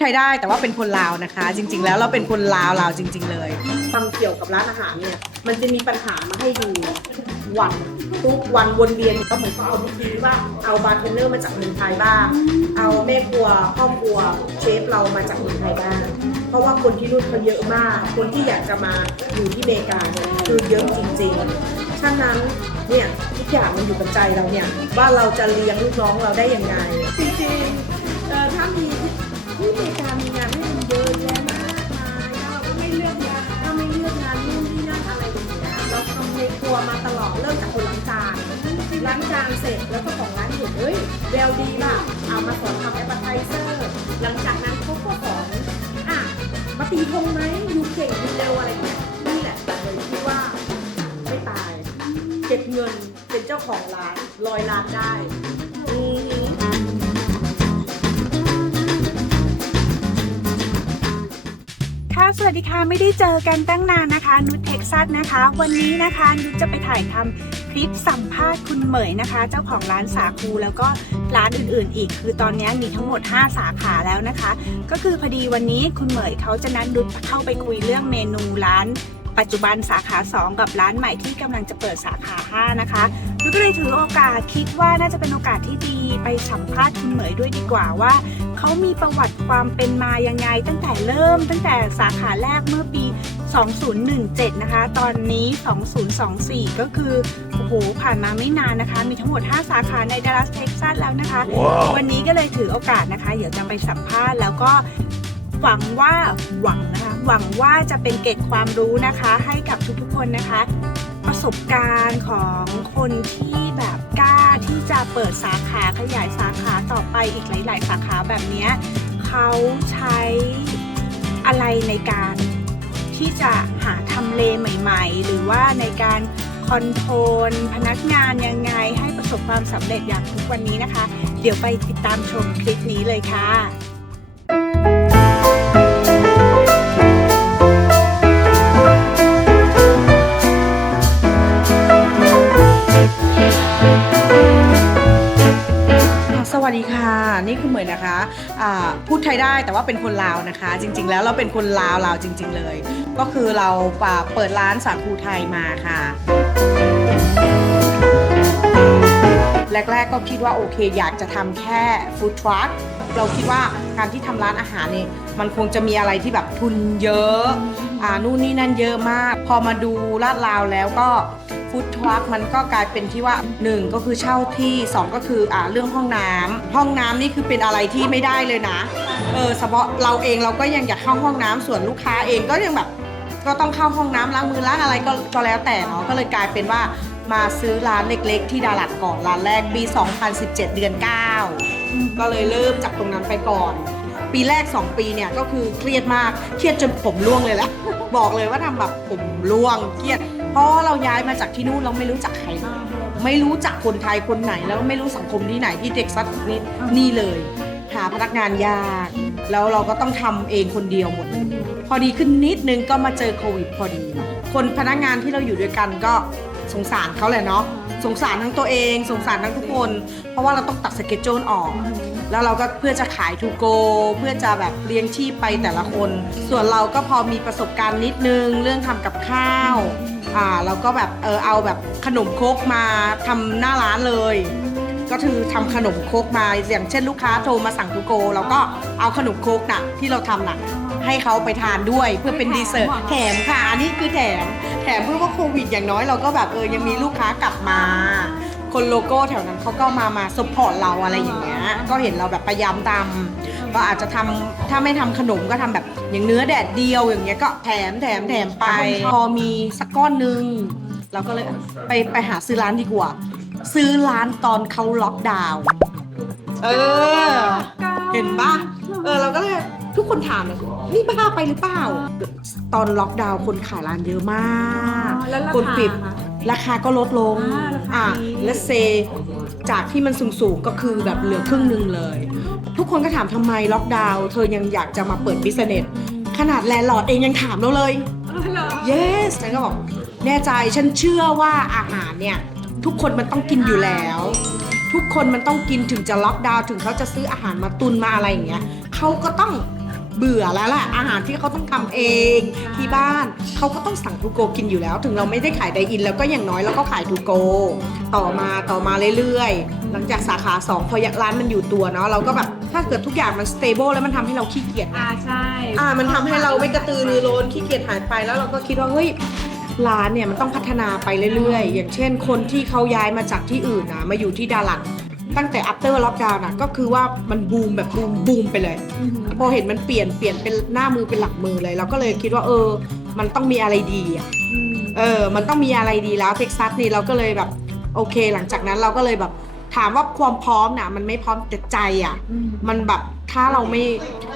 ไทยได้แต่ว่าเป็นคนลาวนะคะ จริง ๆ แล้วเราเป็นคนลาวลาวจริง ๆ เลย ทำเกี่ยวกับร้านอาหารเนี่ย มันจะมีปัญหามาให้ดูวันทุกวันวนเวียนก็เหมือนก็เอาวิธีว่าเอาบาร์เทนเนอร์มาจากเมืองไทยบ้าง เอาแม่ครัวพ่อครัวเชฟเรามาจากเมืองไทยบ้าง เพราะว่าคนที่นู่นเขาเยอะมาก คนที่อยากจะมาอยู่ที่อเมริกาเนี่ยคือเยอะจริงๆฉะนั้นเนี่ยทุกอย่างมันอยู่กับใจเราเนี่ยว่าเราจะเลี้ยงลูกน้องเราได้ยังไงจริงๆเอ่อถ้ามีที่ อเมริกามีงานให้มันเยอะแยะมากมายถ้าเราก็ไม่เลือกงานถ้าไม่เลือกงานนู่นนี่นั่นอะไรอย่างเงี้ยเราทำในครัวมาตลอดเริ่มจากคนล้างจานล้างจานเสร็จแล้วก็ของร้านเห็นเฮ้ยแววดีป่ะเอามาสอนทำแอปเปอร์ไทเซอร์หลังจากนั้นเขาก็สอนอะมาตีธงไหมยูเก่งยูเร็วอะไรอย่างเงี้ยนี่แหละแต่เลยคิดว่าไม่ตายเก็บเงินเป็นเจ้าของร้านลอยร้านได้อือ ค่ะสวัสดีค่ะ ไม่ได้เจอกันตั้งนานนะคะ นุชเท็กซัสนะคะ วันนี้นะคะนุชจะไปถ่ายทำคลิปสัมภาษณ์คุณเหมยนะคะ เจ้าของร้านสาคูแล้วก็ร้านอื่นๆ อีก คือตอนนี้มีทั้งหมด 5 สาขาแล้วนะคะ ก็คือพอดีวันนี้คุณเหมยเขาจะนัดนุชเข้าไปคุยเรื่องเมนูร้าน ปัจจุบันสาขา 2 กับร้านใหม่ที่กำลังจะเปิดสาขา 5 นะคะนุชก็เลยถือโอกาสคิดว่าน่าจะเป็นโอกาสที่ดีไปสัมภาษณ์คุณเหมยด้วยดีกว่าว่าเขามีประวัติความเป็นมายังไง ตั้งแต่เริ่ม ตั้งแต่สาขาแรกเมื่อปี 2017 นะคะ ตอนนี้ 2024 ก็คือโอ้โหผ่านมาไม่นานนะคะ มีทั้งหมด 5 สาขาในดัลลัสเท็กซัสแล้วนะคะวันนี้ก็เลยถือโอกาสนะคะ เดี๋ยวจะไปสัมภาษณ์แล้วก็หวังว่าหวังนะคะ หวังว่าจะเป็นเกร็ดความรู้นะคะ ให้กับทุกๆคนนะคะ ประสบการณ์ของคนที่แบบกล้าที่จะเปิดสาขาขยายสาขาต่อไปอีกหลาย ๆ สาขาแบบนี้เขาใช้อะไรในการที่จะหาทำเลใหม่ ๆ หรือว่าในการคอนโทรลพนักงานยังไงให้ประสบความสำเร็จอย่างทุกวันนี้นะคะ เดี๋ยวไปติดตามชมคลิปนี้เลยค่ะ วัสดีค่ะ นี่คือเหมยนะคะอ่าพูดไทยได้แต่ว่าเป็นคนลาวนะคะ จริง ๆ แล้วเราเป็นคนลาวลาวจริง ๆ เลย ก็คือเราเปิดร้านสาคูไทยมาค่ะ แรก ๆ ก็คิดว่าโอเค อยากจะทำแค่ฟู้ดทรัคเราคิดว่าการที่ทำร้านอาหารเนี่ยมันคงจะมีอะไรที่แบบทุนเยอะอ่านู่นนี่นั่นเยอะมาก พอมาดูลาดราวแล้วก็ ฟู้ดทรัคมันก็กลายเป็นที่ว่า 1 ก็คือเช่าที่ 2 ก็คืออ่าเรื่องห้องน้ำห้องน้ำนี่คือเป็นอะไรที่ไม่ได้เลยนะเออเฉพาะเราเองเราก็ยังอยากเข้าห้องน้ำส่วนลูกค้าเองก็ยังแบบ ก็ต้องเข้าห้องน้ำล้างมือล้างอะไรก็ก็แล้วแต่เนาะก็เลยกลายเป็นว่ามาซื้อร้านเล็กๆ ที่ดาลัดก่อนร้านแรกปี 2017 เดือน 9 ก็เลยเริ่มจากตรงนั้นไปก่อน ปีแรก 2 ปีเนี่ยก็คือเครียดมากเครียดจนผมร่วงเลยแหละ บอกเลยว่าทำแบบผมร่วงเครียด เพราะเราย้ายมาจากที่นู่นเราไม่รู้จักใครไม่รู้จักคนไทยคนไหน แล้วไม่รู้สังคมที่ไหนที่เท็กซัสนี่นี่เลย หาพนักงานยาก แล้วเราก็ต้องทำเองคนเดียวหมดพอดีขึ้นนิดนึงก็มาเจอโควิดพอดี คนพนักงานที่เราอยู่ด้วยกันก็สงสารเขาแหละเนาะสงสารทั้งตัวเอง สงสารทั้งทุกคน เพราะว่าเราต้องตัดสเกจโจนออก แล้วเราก็เพื่อจะขายทูโก เพื่อจะแบบเลี้ยงชีพไปแต่ละคน ส่วนเราก็พอมีประสบการณ์นิดนึง เรื่องทำกับข้าว อ่าเราก็แบบเออเอาแบบขนมครกมาทำหน้าร้านเลย ก็คือทำขนมครกมาอย่างเช่นลูกค้าโทรมาสั่งทูโกเราก็เอาขนมครกน่ะที่เราทำน่ะให้เขาไปทานด้วยเพื่อเป็นดีเซอร์ทแถมค่ะอันนี้คือแถมแถมเพื่อว่าโควิดอย่างน้อยเราก็แบบเออยังมีลูกค้ากลับมา คนโลโก้แถวนั้นเขาก็มามาสปอร์ตเราอะไรอย่างเงี้ยก็เห็นเราแบบพยายามทำ ก็อาจจะทำถ้าไม่ทำขนมก็ทำแบบอย่างเนื้อแดดเดียวอย่างเงี้ยก็แถมแถมแถมไป พอมีสักก้อนหนึงเราก็เลยไปไปหาซื้อร้านดีกว่า ซื้อร้านตอนเขาล็อกดาวน์เออ เห็นปะเออเราก็เลยทุกคนถามเลยนี่บ้าไปหรือเปล่า ตอนล็อกดาวน์คนขายร้านเยอะมากแล้วราคนคาปิดคะราคาก็ลดลงอ่าราคาอะดี และเซ จากที่มันสูงๆก็คือแบบเหลือครึ่งหนึ่งเลย ทุกคนก็ถามทำไมล็อกดาวน์เธอยังอยากจะมาเปิดบิสเนสขนาดแลนด์ลอร์ดเองยังถามเราเลย yes ฉันก็บอกแน่ใจฉันเชื่อว่าอาหารเนี่ย ทุกคนมันต้องกินอยู่แล้ว ทุกคนมันต้องกินถึงจะล็อกดาวน์ถึงเขาจะซื้ออาหารมาตุนมาอะไรอย่างเงี้ยเขาก็ต้อง เบื่อแล้วแหละอาหารที่เขาต้องทำเองที่บ้านเขาก็ต้องสั่งทูโกกินอยู่แล้ว ถึงเราไม่ได้ขายไดอิน แล้วก็อย่างน้อยเราก็ขายทูโก ต่อมาต่อมาเรื่อยๆ หลังจากสาขา 2 พอร้านมันอยู่ตัวเนาะเราก็แบบถ้าเกิดทุกอย่างมันสเตเบิลแล้วมันทำให้เราขี้เกียจ อ่าใช่อ่ามันทำให้เราไม่กระตือรือร้นขี้เกียจหายไปแล้วเราก็คิดว่าเฮ้ยร้านเนี่ยมันต้องพัฒนาไปเรื่อยๆ อย่างเช่นคนที่เขาย้ายมาจากที่อื่นนะมาอยู่ที่ดาลัด ตั้งแต่ after lockdown นะก็คือว่ามันบูมแบบบูมบูมไปเลย พอเห็นมันเปลี่ยนเปลี่ยนเป็นหน้ามือเป็นหลังมือเลย เราก็เลยคิดว่าเออ มันต้องมีอะไรดีอะเออ มันต้องมีอะไรดีแล้วเท็กซัสนี่เราก็เลยแบบโอเค หลังจากนั้นเราก็เลยแบบถามว่าความพร้อมนะมันไม่พร้อมแต่ใจอะ มันแบบถ้าเราไม่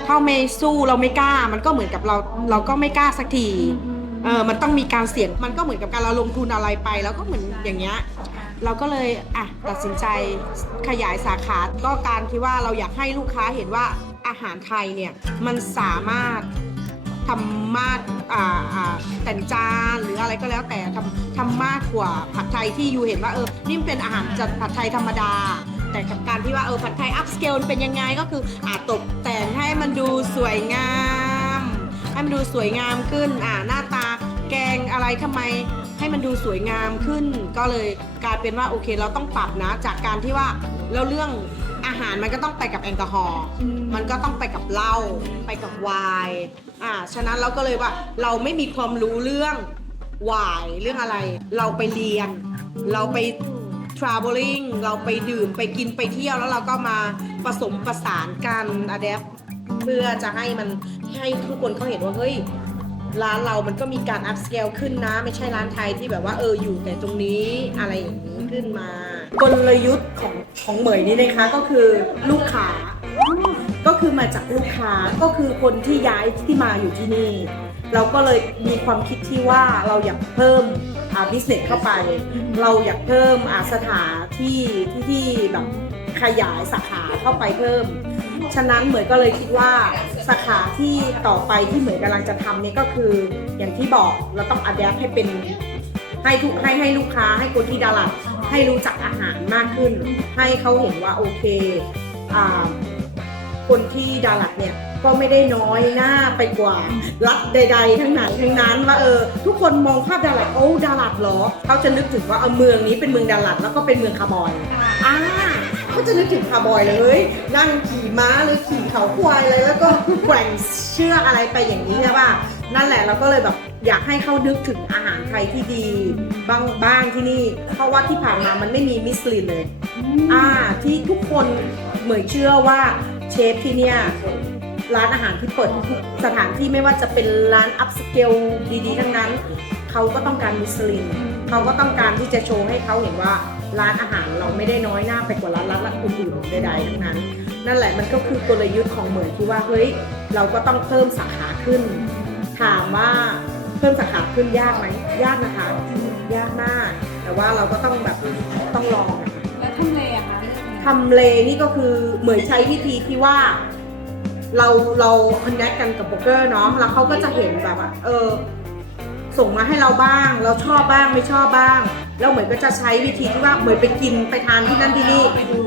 ถ้าไม่สู้เราไม่กล้า มันก็เหมือนกับเราเราก็ไม่กล้าสักทีเออมันต้องมีการเสี่ยงมันก็เหมือนกับการเราลงทุนอะไรไป แล้วก็เหมือนอย่างเงี้ย เราก็เลยอะตัดสินใจขยายสาขาก็การที่ว่าเราอยากให้ลูกค้าเห็นว่าอาหารไทยเนี่ยมันสามารถทำมากแต่งจานหรืออะไรก็แล้วแต่ทำทำมากกว่าผัดไทยที่อยู่เห็นว่าเออนี่เป็นอาหารจัดผัดไทยธรรมดา แต่กับการที่ว่าเออผัดไทยอัพสเกลเป็นยังไงก็คืออาตกแต่งให้มันดูสวยงาม ให้มันดูสวยงามขึ้นอ่าหน้าตาแกงอะไรทำไม ให้มันดูสวยงามขึ้น ก็เลยกลายเป็นว่าโอเคเราต้องปรับนะ จากการที่ว่าแล้วเรื่องอาหารมันก็ต้องไปกับแอลกอฮอล์มันก็ต้องไปกับเหล้าไปกับไวน์อ่าฉะนั้นเราก็เลยว่าเราไม่มีความรู้เรื่องไวน์เรื่องอะไร เราไปเรียน เราไป traveling เราไปดื่มไปกินไปเที่ยวแล้วเราก็มาผสมประสานกัน adapt เพื่อจะให้มันให้ทุกคนเขาเห็นว่าเฮ้ย ร้านเรามันก็มีการ up scale ขึ้นนะ ไม่ใช่ร้านไทยที่แบบว่าเอออยู่แต่ตรงนี้อะไรอย่างนี้ขึ้นมา กลยุทธ์ของของเหมยนี่นะคะก็คือลูกค้า ก็คือมาจากลูกค้าก็คือคนที่ย้ายที่มาอยู่ที่นี่ เราก็เลยมีความคิดที่ว่าเราอยากเพิ่มอ่า business เข้าไป เราอยากเพิ่มอ่าสถานที่ที่ที่แบบขยายสาขาเข้าไปเพิ่ม ฉะนั้นเหมยก็เลยคิดว่าสาขาที่ต่อไปที่เหมยกำลังจะทำเนี่ยก็คืออย่างที่บอกเราต้องอัดแอปให้เป็นให้ทุกให้ให้ลูกค้าให้คนที่ดาลัดให้รู้จักอาหารมากขึ้น ให้เขาเห็นว่าโอเคอ่าคนที่ดาลัดเนี่ยก็ไม่ได้น้อยหน้าไปกว่ารัฐใด ๆ ทั้งนั้นทั้งนั้นว่าเออทุกคนมองภาพดาลัดโอ้ดาลัดหรอเขาจะนึกถึงว่าเออเมืองนี้เป็นเมืองดาลัดแล้วก็เป็นเมืองคาร์บอยอ่า เขาจะนึกถึงคาร์บอยเลยเฮ้ยนั่งขี่ม้าหรือขี่เขาควายอะไรแล้วก็แกว่งเชือกอะไรไปอย่างนี้ใช่ป่ะนั่นแหละเราก็เลยแบบอยากให้เขานึกถึงอาหารไทยที่ดีบ้างบ้างที่นี่ เพราะว่าที่ผ่านมามันไม่มีมิสลินเลย อ่าที่ทุกคนเหมือนเชื่อว่าเชฟที่เนี่ยร้านอาหารที่เปิดทุกสถานที่ไม่ว่าจะเป็นร้านอัพสเกลดีๆ ทั้งนั้น เขาก็ต้องการมิสลินเขาก็ต้องการที่จะโชว์ให้เขาเห็นว่า ร้านอาหารเราไม่ได้น้อยหน้าไปกว่าร้านร้านอื่นๆใดๆทั้งนั้น นั่นแหละมันก็คือกลยุทธ์ของเหมือนที่ว่าเฮ้ยเราก็ต้องเพิ่มสาขาขึ้น ถามว่าเพิ่มสาขาขึ้นยากไหมยากนะคะ ยากมาก แต่ว่าเราก็ต้องแบบต้องลองอะแล้วทำเลอะคะทำเลนี่ก็คือเหมือนใช้วิธีที่ว่า เราเราคอนแนคกันกับโบรกเกอร์เนาะแล้วเขาก็จะเห็นแบบว่าเออส่งมาให้เราบ้าง เราชอบบ้างไม่ชอบบ้าง แล้วเหมือนก็จะใช้วิธีที่ว่าเหมือนไปกินไปทานที่นั่นที่นี่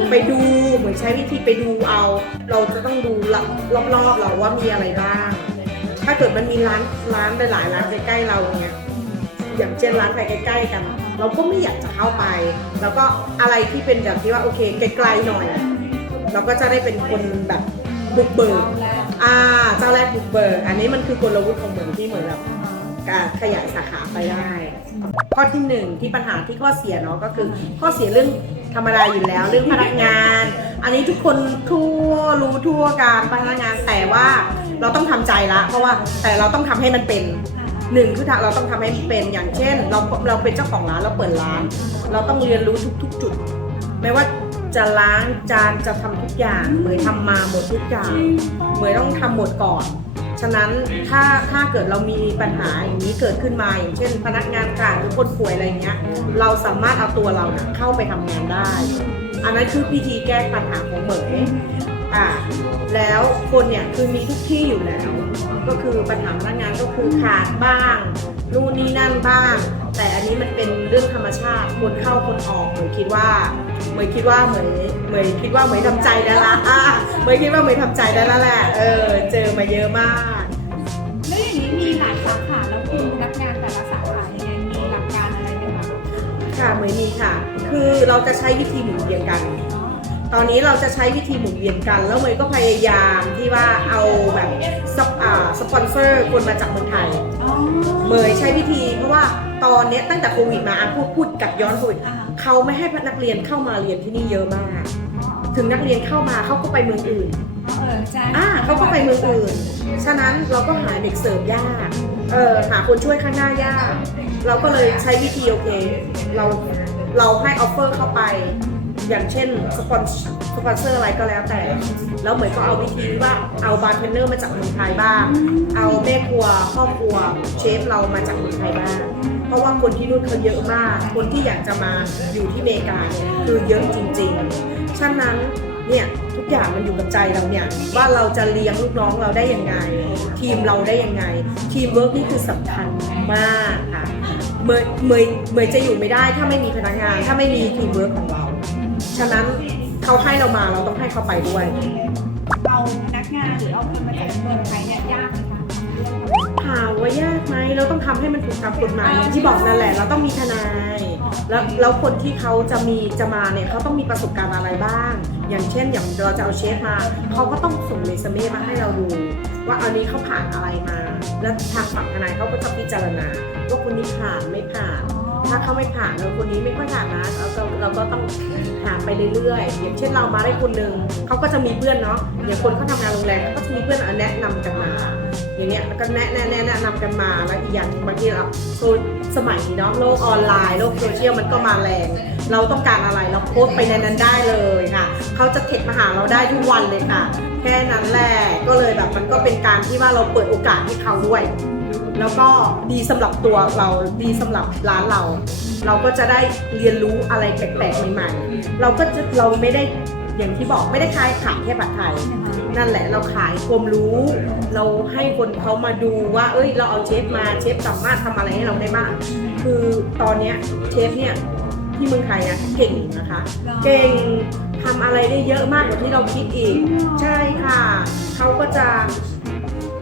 ไปดูเหมือนใช้วิธีไปดูเอา เราจะต้องดูรอบๆเราว่ามีอะไรบ้าง ถ้าเกิดมันมีร้านร้านหลายร้านใกล้ๆเราเนี่ยอย่างเช่นร้านไปใกล้ๆกัน เราก็ไม่อยากจะเข้าไป แล้วก็อะไรที่เป็นแบบที่ว่าโอเคไกลๆหน่อย เราก็จะได้เป็นคนแบบบุกเบิกอ่าเจ้าแรกบุกเบิกอันนี้มันคือกลวุฒิของเหมือนที่เหมือนแบบการขยายสาขาไปได้ ข้อที่หนึ่งที่ปัญหาที่ข้อเสียเนาะก็คือ ข้อเสียเรื่องธรรมดาอยู่แล้วเรื่องพนักงาน อันนี้ทุกคนทั่วรู้ทั่วการพนักงานแต่ว่าเราต้องทำใจละ เพราะว่าแต่เราต้องทำให้มันเป็นหนึ่งคือเราต้องทำให้มันเป็นอย่างเช่น เราเราเป็นเจ้าของร้านเราเปิดร้าน เราต้องเรียนรู้ทุก ๆ จุดไม่ว่าจะล้างจานจะทำทุกอย่างเหมยทำมาหมดทุกอย่างเหมยต้องทำหมดก่อน ฉะนั้นถ้าถ้าเกิดเรามีปัญหาอย่างนี้เกิดขึ้นมาอย่างเช่น พนักงานขาดหรือคนป่วยอะไรเงี้ยเราสามารถเอาตัวเราเข้าไปทำงานได้ อันนั้นคือวิธีแก้ปัญหาของเหมยอ่าแล้วคนเนี่ยคือมีทุกที่อยู่แล้ว ก็คือปัญหาพนักงานก็คือขาดบ้างนู่นนี่นั่นบ้าง แต่อันนี้มันเป็นเรื่องธรรมชาติคนเข้าคนออกเหมยคิดว่า เหมยคิดว่าเหมยเหมยคิดว่าเหมยทำใจได้ละอะเหมยคิดว่าเหมยทำใจได้แล้วแหละ เออ เจอมาเยอะมาก แล้วอย่างนี้มีหลายสาขาแล้วคุณพนักงานแต่ละสาขายังไงมีหลักการอะไรไหมคะค่ะเหมยมีค่ะ คือเราจะใช้วิธีหมุนเวียนกัน ตอนนี้เราจะใช้วิธีหมุนเวียนกัน แล้วเมย์ก็พยายามที่ว่าเอาแบบสปอ่าสปอนเซอร์คนมาจากเมืองไทยอ๋อเมย์ใช้วิธีเพราะว่าตอนเนี้ยตั้งแต่โควิดมาอะพูดพูดกลับย้อนโควิดอ่า เขาไม่ให้นักเรียนเข้ามาเรียนที่นี่เยอะมาก ถึงนักเรียนเข้ามาเขาก็ไปเมืองอื่นเออใช่อ่าเขาก็ไปเมืองอื่น ฉะนั้นเราก็หาเด็กเสิร์ฟยาก เออหาคนช่วยข้างหน้ายาก เราก็เลยใช้วิธีโอเค เราเราให้ออฟเฟอร์เข้าไป อย่างเช่นสปอนสปอนเซอร์อะไรก็แล้วแต่ แล้วเหมือนก็เอาวิธีว่าเอาบาร์เทนเนอร์มาจากเมืองไทยบ้าง เอาแม่ครัวครอบครัวเชฟเรามาจากเมืองไทยบ้าง เพราะว่าคนที่นู่นเขาเยอะมาก คนที่อยากจะมาอยู่ที่อเมริกาเนี่ยคือเยอะจริง ๆ ฉะนั้นเนี่ยทุกอย่างมันอยู่กับใจเราเนี่ยว่าเราจะเลี้ยงลูกน้องเราได้ยังไง ทีมเราได้ยังไง ทีมเวิร์กนี่คือสำคัญมากค่ะเมยเมยเมยจะอยู่ไม่ได้ถ้าไม่มีพนักงาน ถ้าไม่มีทีมเวิร์กของเรา ฉะนั้นเขาให้เรามาเราต้องให้เขาไปด้วย เอาพนักงานหรือเอาคนมาจากเมืองไทยเนี่ยยากไหมคะถามว่ายาก ไหมเราต้องทำให้มันถูกตามกฎหมายอย่างที่บอกนั่นแหละ เราต้องมีทนาย แล้วแล้วคนที่เขาจะมีจะมาเนี่ยเขาต้องมีประสบการณ์อะไรบ้าง อย่างเช่นอย่างเราจะเอาเชฟมาเขาก็ต้องส่งเรซูเม่มาให้เราดู ว่าอันนี้เขาผ่านอะไรมา แล้วทางฝั่งทนายเขาก็จะพิจารณาว่าคนนี้ผ่านไม่ผ่านถ้าเขาไม่ผ่านเราคนนี้ไม่ค่อยผ่านนะเราก็เราก็ต้องถามไปเรื่อยๆอย่างเช่นเรามาได้คนหนึ่งเขาก็จะมีเพื่อนเนาะอย่างคนเขาทำงานโรงแรมเขาก็จะมีเพื่อนเอาแนะนำกันมา อย่างเงี้ยแล้วก็แนะแนะแนะแนะนำกันมาแล้วอีกอย่างบางทีเราโซสมัยนี้เนาะโลกออนไลน์โลกโซเชียลมันก็มาแรง เราต้องการอะไรเราโพสต์ไปในนั้นได้เลยค่ะเขาจะเทคมาหาเราได้ทุกวันเลยค่ะ แค่นั้นแหละก็เลยแบบมันก็เป็นการที่ว่าเราเปิดโอกาสให้เขาด้วย แล้วก็ดีสำหรับตัวเราดีสำหรับร้านเรา เราก็จะได้เรียนรู้อะไรแปลกๆใหม่ๆเราก็จะเราไม่ได้ อย่างที่บอกไม่ได้ขายขายแค่ผัดไทย นั่นแหละเราขายความรู้ เราให้คนเขามาดูว่า เอ้ย เราเอาเชฟมาเชฟสามารถทำอะไรให้เราได้บ้าง คือตอนเนี้ยเชฟเนี่ยที่เมืองไทยอะเก่งนะคะ เก่งทำอะไรได้เยอะมากกว่าที่เราคิดอีก ใช่ค่ะเขาก็จะ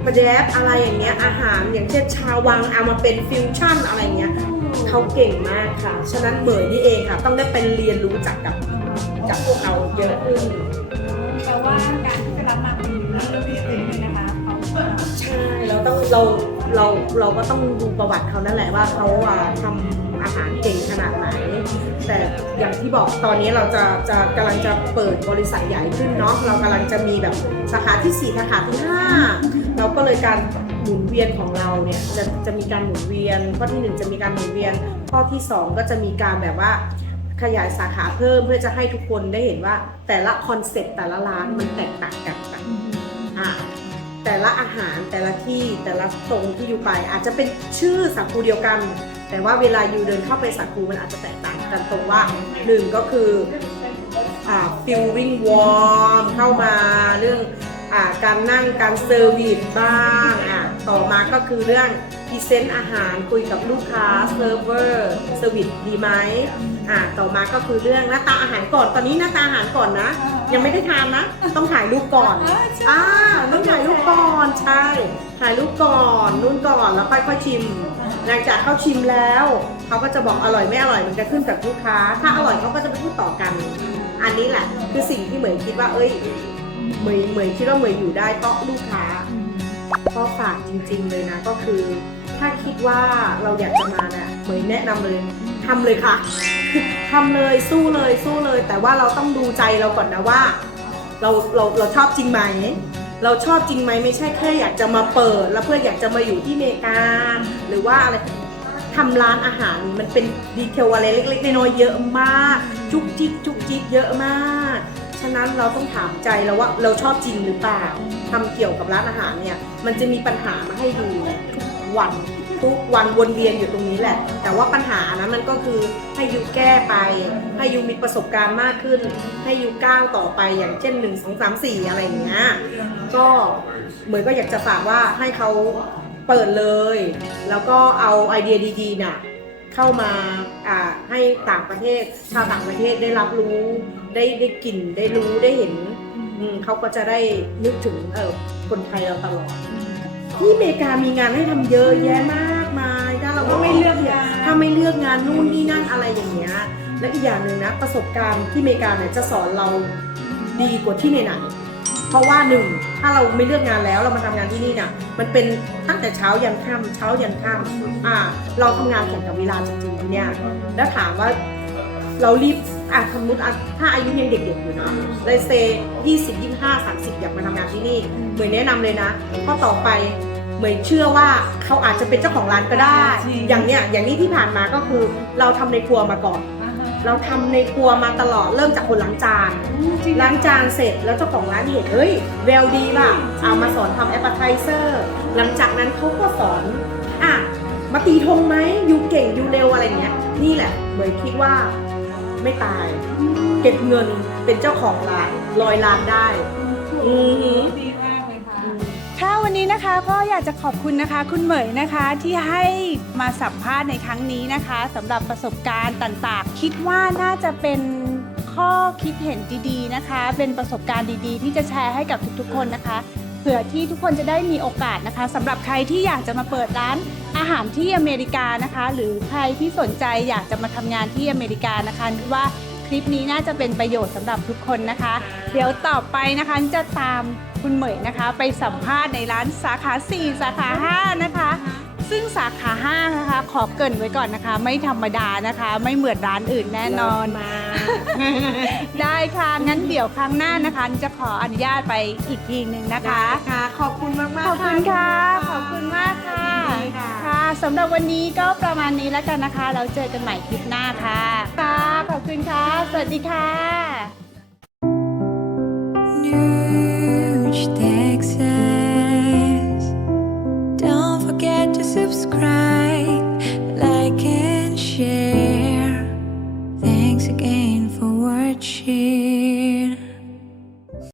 ประแดบอะไรอย่างเงี้ยอาหารอย่างเช่นชาววังเอามาเป็นฟิวชั่นอะไรเงี้ยเขาเก่งมากค่ะ ฉะนั้นเหมยนี่เองค่ะ ต้องได้ไปเรียนรู้จากกับ จากพวกเขาเยอะขึ้นแปลว่าการที่จะรับมาเป็นเรื่องที่เป็นเลยนะคะเขาใช่เราต้องเราเราเราก็ต้องดูประวัติเขานั่นแหละว่าเขาอะทำอาหารเก่งขนาดไหน แต่อย่างที่บอกตอนนี้เราจะจะกำลังจะเปิดบริษัทใหญ่ขึ้นเนาะเรากำลังจะมีแบบสาขาที่ 4 สาขาที่ 5 เราก็เลยการหมุนเวียนของเราเนี่ยจะจะมีการหมุนเวียนข้อที่ 1 จะมีการหมุนเวียนข้อที่ 2 ก็จะมีการแบบว่า ขยายสาขาเพิ่มเพื่อจะให้ทุกคนได้เห็นว่า แต่ละคอนเซ็ปต์แต่ละร้านมันแตกต่างกันค่ะอะแต่ละอาหารแต่ละที่แต่ละตรงที่อยู่ไป อาจจะเป็นชื่อสักคูเดียวกัน แต่ว่าเวลาอยู่เดินเข้าไปสักคูมันอาจจะแตกต่างกันตรงว่าหนึ่งก็คืออ่า feeling warm เข้ามาเรื่องอ่าการนั่งการเซอร์วิสบ้างอะต่อมาก็คือเรื่องพรีเซนต์อาหารคุยกับลูกค้าเซิร์ฟเวอร์เซอร์วิสดีไหม อะต่อมาก็คือเรื่องหน้าตาอาหารก่อนตอนนี้หน้าตาอาหารก่อนนะ ยังไม่ได้ทานนะ ต้องถ่ายรูปก่อนอ่าต้องถ่ายรูปก่อนใช่ถ่ายรูปก่อนนู่นก่อนแล้วค่อยๆชิม หลังจากเขาชิมแล้วเขาก็จะบอกอร่อยไม่อร่อยมันจะขึ้นกับลูกค้า ถ้าอร่อยเขาก็จะไปพูดต่อกัน อันนี้แหละคือสิ่งที่เหมยคิดว่า เอ้ยเหมยเหมยคิดว่าเหมยอยู่ได้เพราะลูกค้าก็ฝากจริง ๆเลยนะก็คือ ถ้าคิดว่าเราอยากจะมาเนี่ยเหมยแนะนำเลยทำเลยค่ะ ทำเลยสู้เลยสู้เลย แต่ว่าเราต้องดูใจเราก่อนนะว่า เราเราเราชอบจริงไหม เราชอบจริงไหมไม่ใช่แค่อยากจะมาเปิด แล้วเพื่ออยากจะมาอยู่ที่อเมริกา หรือว่าอะไรทำร้านอาหารมันเป็นดีเทลอะไรเล็กๆน้อยๆเยอะมาก จุกจิกจุกจิกเยอะมากฉะนั้นเราต้องถามใจเราว่าเราชอบจริงหรือเปล่าทำเกี่ยวกับร้านอาหารเนี่ย มันจะมีปัญหามาให้ดูทุกวัน ทุกวันวนเวียนอยู่ตรงนี้แหละ แต่ว่าปัญหานะมันก็คือให้ยูแก้ไป ให้ยูมีประสบการณ์มากขึ้น ให้ยูก้าวต่อไปอย่างเช่น1 2 3 4อะไรอย่างเงี้ยก็เหมือนก็อยากจะฝากว่าให้เขาเปิดเลย แล้วก็เอาไอเดียดีๆน่ะเข้ามาให้ต่างประเทศชาวต่างประเทศได้รับรู้ได้ได้กลิ่นได้รู้ได้เห็นเขาก็จะได้นึกถึงเออคนไทยเราตลอด ที่อเมริกามีงานให้ทำเยอะแยะมากมายถ้าเราก็ไม่เลือกงานถ้าไม่เลือกงานนู่นนี่นั่นอะไรอย่างเงี้ย และอีกอย่างหนึ่งนะประสบการณ์ที่อเมริกาเนี่ยจะสอนเราดีกว่าที่ไหนเพราะว่าหนึ่งถ้าเราไม่เลือกงานแล้วเรามาทำงานที่นี่น่ะมันเป็นตั้งแต่เช้ายันค่ำเช้ายันค่ำอ่า เราทำงานแข่งกับเวลาจริงๆเนี่ยแล้วถามว่าเรารีบอะสมมติอะถ้าอายุยังเด็กๆอยู่เนาะเลยเซยี่สิบยี่ห้าสามสิบอยากมาทำงานที่นี่เหมยแนะนำเลยนะเพราะต่อไป เหมยเชื่อว่าเขาอาจจะเป็นเจ้าของร้านก็ได้ จริง อย่างเนี้ยอย่างนี้ที่ผ่านมาก็คือเราทำในครัวมาก่อน เราทำในครัวมาตลอดเริ่มจากคนล้างจานล้างจานเสร็จแล้วเจ้าของร้านเห็นเฮ้ยแววดีว่ะเอามาสอนทำแอปเปอร์ไทเซอร์หลังจากนั้นเขาก็สอนอะมาตีธงไหมยูเก่งยูเร็วอะไรเงี้ย นี่แหละเหมยคิดว่าไม่ตาย เก็บเงินเป็นเจ้าของร้านลอยล้านได้ อือหือ ดีมากเลยค่ะ ค่ะวันนี้นะคะก็อยากจะขอบคุณนะคะ คุณเหมยนะคะที่ให้มาสัมภาษณ์ในครั้งนี้นะคะสำหรับประสบการณ์ต่างๆ คิดว่าน่าจะเป็นข้อคิดเห็นดีๆนะคะ เป็นประสบการณ์ดีๆ ที่จะแชร์ให้กับทุกๆ คนนะคะเผื่อที่ทุกคนจะได้มีโอกาสนะคะสำหรับใครที่อยากจะมาเปิดร้านอาหารที่อเมริกานะคะ หรือใครที่สนใจอยากจะมาทำงานที่อเมริกานะคะนึกว่าคลิปนี้น่าจะเป็นประโยชน์สำหรับทุกคนนะคะ เดี๋ยวต่อไปนะคะจะตาม คุณเหมยนะคะ ไปสัมภาษณ์ในร้านสาขา 4 สาขา 5 นะคะ ซึ่งสาขา5นะคะขอเกรินไว้ก่อนนะคะ ไม่ธรรมดานะคะ ไม่เหมือนร้านอื่นแน่นอนมาได้ค่ะ งั้นเดี๋ยวครั้งหน้านะคะ จะขออนุญาตไปอีกทีหนึ่งนะคะ ค่ะ ขอบคุณมากมากขอบคุณค่ะ ขอบคุณมากค่ะยินดีค่ะค่ะสำหรับวันนี้ก็ประมาณนี้แล้วกันนะคะ เราเจอกันใหม่คลิปหน้าค่ะ ค่ะ ขอบคุณค่ะ สวัสดีค่ะ Texas. Don't forget to subscribe,